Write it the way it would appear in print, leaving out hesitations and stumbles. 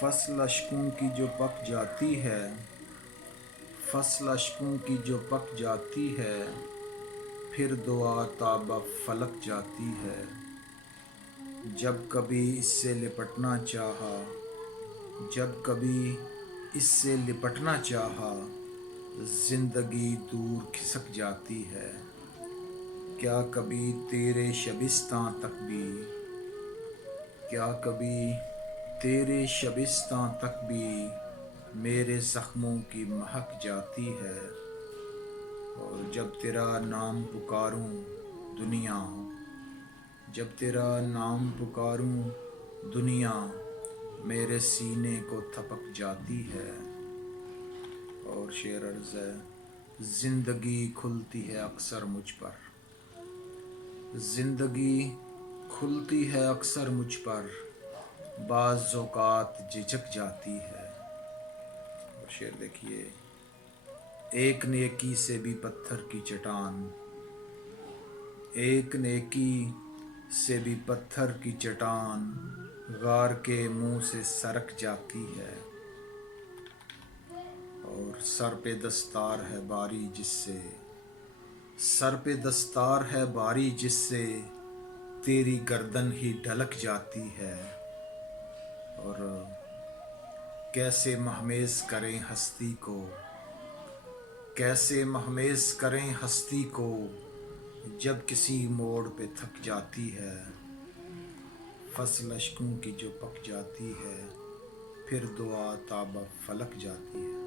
فصل اشکوں کی جو پک جاتی ہے، فصل اشکوں کی جو پک جاتی ہے، پھر دعا تابہ فلک جاتی ہے۔ جب کبھی اس سے لپٹنا چاہا، جب کبھی اس سے لپٹنا چاہا، زندگی دور کھسک جاتی ہے۔ کیا کبھی تیرے شبستاں تک بھی، کیا کبھی تیرے شبستاں تک بھی میرے زخموں کی مہک جاتی ہے۔ اور جب تیرا نام پکاروں دنیا، جب تیرا نام پکاروں دنیا میرے سینے کو تھپک جاتی ہے۔ اور شعر عرض ہے: زندگی کھلتی ہے اکثر مجھ پر، زندگی کھلتی ہے اکثر مجھ پر، بعض اوقات جھجک جاتی ہے۔ اور شعر دیکھیے: ایک نیکی سے بھی پتھر کی چٹان، ایک نیکی سے بھی پتھر کی چٹان غار کے منہ سے سرک جاتی ہے۔ اور سر پہ دستار ہے باری جس سے، سر پہ دستار ہے باری جس سے تیری گردن ہی ڈھلک جاتی ہے۔ اور کیسے مہمیز کریں ہستی کو، کیسے مہمیز کریں ہستی کو، جب کسی موڑ پہ تھک جاتی ہے۔ فصل اشکوں کی جو پک جاتی ہے، پھر دعا تابہ فلک جاتی ہے۔